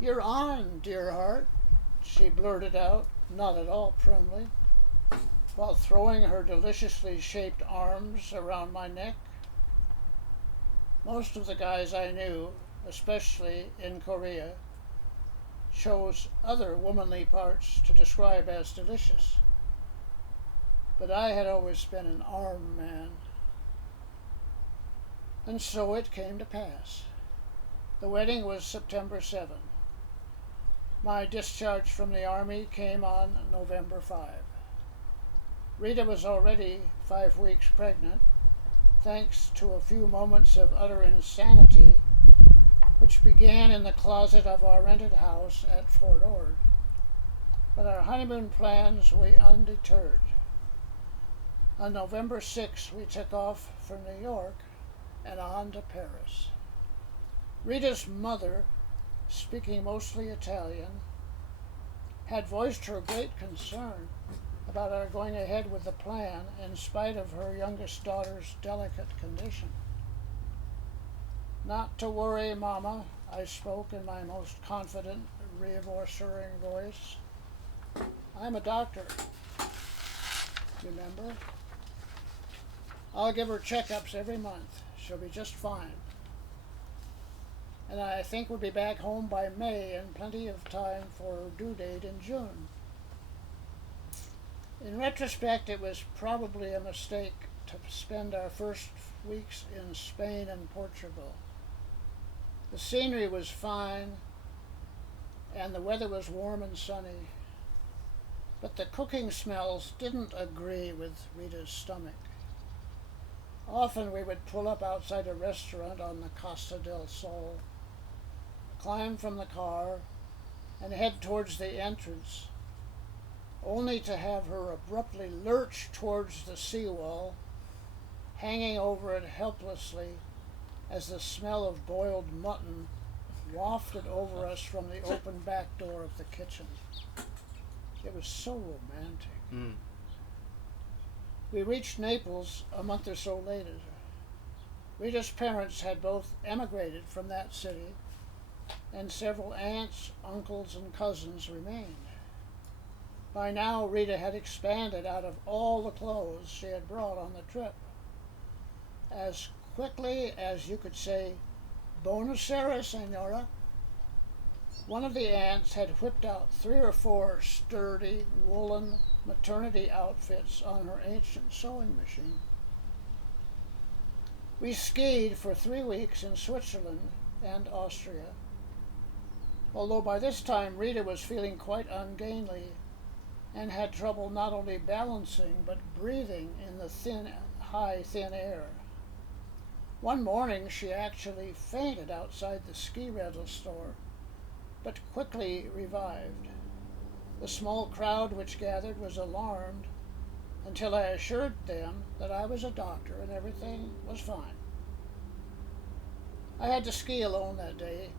"You're on, dear heart," she blurted out, not at all primly, while throwing her deliciously shaped arms around my neck. Most of the guys I knew, especially in Korea, chose other womanly parts to describe as delicious, but I had always been an arm man. And so it came to pass. The wedding was September 7. My discharge from the Army came on November 5. Rita was already 5 weeks pregnant, thanks to a few moments of utter insanity, which began in the closet of our rented house at Fort Ord. But our honeymoon plans we undeterred. On November 6, we took off for New York and on to Paris. Rita's mother, speaking mostly Italian, had voiced her great concern about our going ahead with the plan in spite of her youngest daughter's delicate condition. "Not to worry, Mama," I spoke in my most confident, reassuring voice. "I'm a doctor, remember? I'll give her checkups every month. She'll be just fine. And I think we'll be back home by May and plenty of time for her due date in June." In retrospect, it was probably a mistake to spend our first weeks in Spain and Portugal. The scenery was fine and the weather was warm and sunny, but the cooking smells didn't agree with Rita's stomach. Often we would pull up outside a restaurant on the Costa del Sol, climb from the car, and head towards the entrance, only to have her abruptly lurch towards the seawall, hanging over it helplessly as the smell of boiled mutton wafted over us from the open back door of the kitchen. It was so romantic. We reached Naples a month or so later. Rita's parents had both emigrated from that city, and several aunts, uncles, and cousins remained. By now, Rita had expanded out of all the clothes she had brought on the trip. As quickly as you could say, "Buonasera, Signora," one of the aunts had whipped out 3 or 4 sturdy woolen maternity outfits on her ancient sewing machine. We skied for 3 weeks in Switzerland and Austria, although by this time Rita was feeling quite ungainly and had trouble not only balancing but breathing in the thin air. One morning she actually fainted outside the ski rental store, but quickly revived. The small crowd which gathered was alarmed until I assured them that I was a doctor and everything was fine. I had to ski alone that day,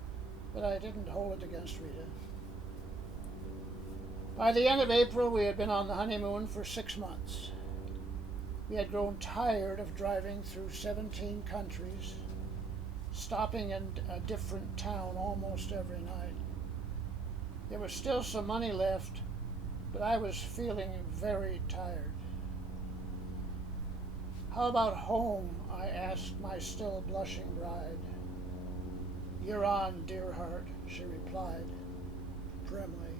but I didn't hold it against Rita. By the end of April, we had been on the honeymoon for 6 months. We had grown tired of driving through 17 countries, stopping in a different town almost every night. There was still some money left, but I was feeling very tired. "How about home?" I asked my still blushing bride. "You're on, dear heart," she replied primly.